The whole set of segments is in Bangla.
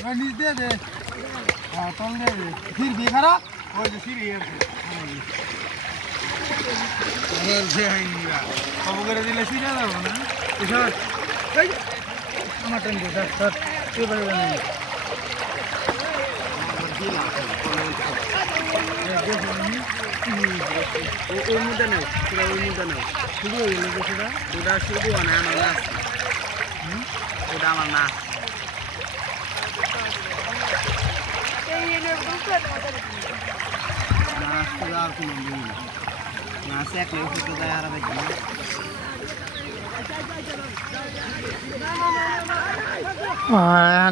নিচ দিয়ে দে হ্যাঁ তল দিয়ে দে ফির বি খারাপ ওই যে সিঁড়ি আছে খবর করে দিলে সিঁড়ে যাবো না স্যার আমার টাইম স্যার স্যার কে পারে জানেন ওর মধ্যে নেই সেটা ওর মধ্যে নেই শুরু হয়ে গেল সেটা ওটা শুরু হয় না আমার না ওটা আমার না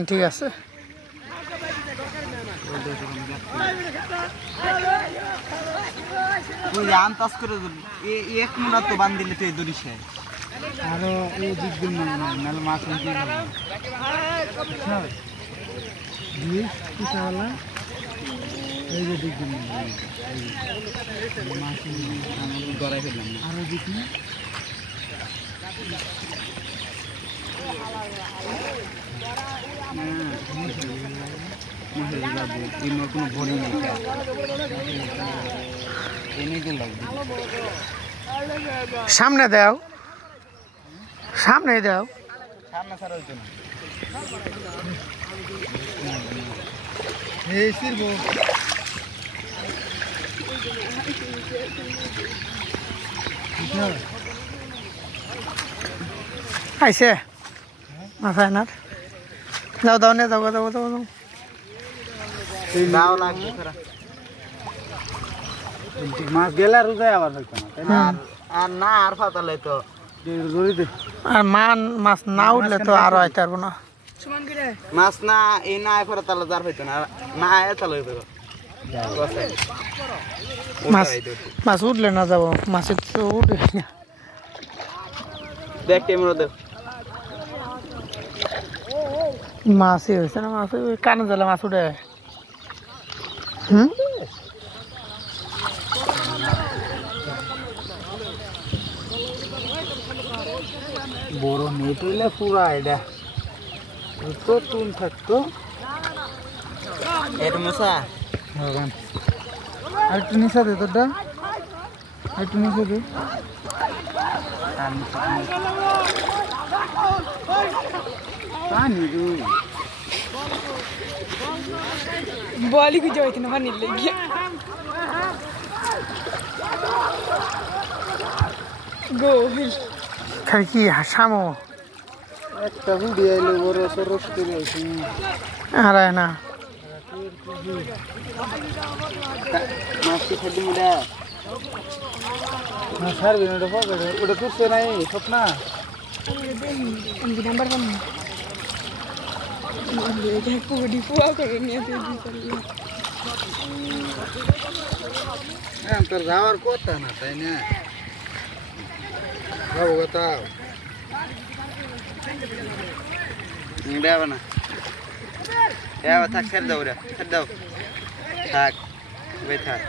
ঠিক আছে আন্তাজ করে এক মিনিট তো বান দিলে তুই দরিসে আরো এই দিক দিন নাহলে মাছ এই যে দিক দিন মাছ গড়াই ফেললাম আরো দিক কোনো ভরি নেই সামনে দাও সামনে দাও সামনে ছাড়া হইতো না এই সিরবো আইসে মাথায় না যাও দাও নে যাও যাও যাও যাও দাও লাগবে মাছ গেলে রোজায় আবার হইতো না তাই না আর না আর ফাতালে তো আর মাছ না উঠলে তো আরো আইতে পারবো না মাছ না এই না ফেরা তালে যার হইতো না না আয় তালে হইতো মাছ উঠলে না যাবো মাছ তো উঠে দেখ ক্যামেরা দেখ মাছই হয়েছে না মাছ কানে জালে মাছ উঠে বড় নেট হইলে পুরা এটা তো তুন থাকতো এটা মশা আর একটু নিশা দে তোরটা আর একটু নিশা দে बॉली की जो इतना पानी ले गया गोविल खड़की हसामो একটা ভিডিও এলো বড় সরস করে আছে আরে না মাছটি খেতে মুড়া না স্যার বিনোদ পকেটে ওটা তুলছে নাই স্বপ্না उनकी नंबर वन क्या पूरी पुआ करनी है তোর যাওয়ার কথা না তাই না যাবো কোথাও দেব না থাক ছেড়ে দাও রে ছেড়ে দাও থাক ওই থাক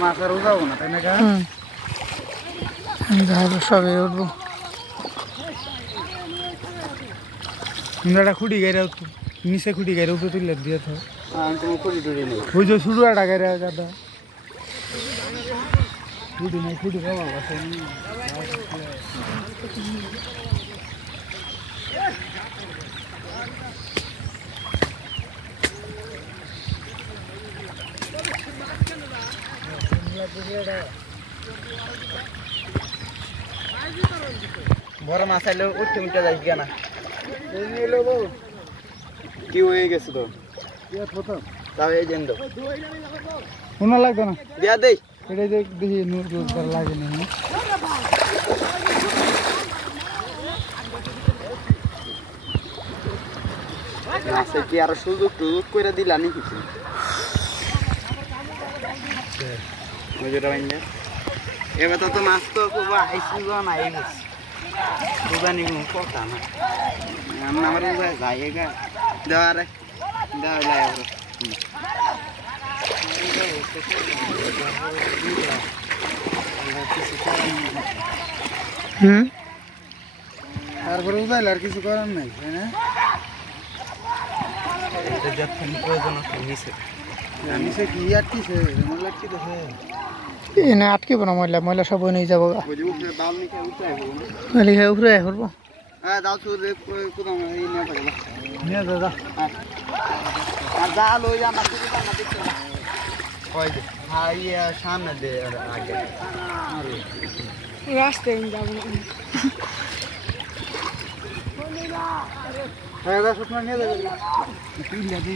মাছের উঠাবো না তাই না যাবো সবে উঠবো একটা খুঁটি গাইরা নিচে খুঁটি গাইরা উপরে তুলে দিয়ে থাক খুঁটি টুটি নেই ওই যে শুরু একটা গাইরা গাদা খুঁটি নেই খুঁটি বাবা বড় মাছ আইলে উঠতে উঠতে যাই কেনা কি হয়ে গেছে তো তাও এই জেন শোনা লাগতো না দেয়া দেই এটাই দেখি রোজগার লাগে না মাছে কি আর সুযোগ টুযোগ করে দিলানি কিছু এবার তো মাছ তো খুব আইসি নাই গেছে বুঝানি কথা না আমার যাই গা দেওয়ারে দেওয়া লাগে তারপরে উদাইলে আর কিছু করার নাই তাই না যখন প্রয়োজন নিচে নিচে কি আটকিছে ময়লা আটকিতেছে এনে আটকিব না ময়লা ময়লা সব নিয়ে যাবো গা বাল নিচে উঠে লিখে উপরে করবো হ্যাঁ দাও তো কোথাও নিয়ে যাবো নিয়ে দাদা আর জাল ওই আমার ওই যে হ্যাঁ ইয়ে সামনে দে আগে রাস্তায় যাবো না হ্যাঁ সুতরাং নিয়ে যাবে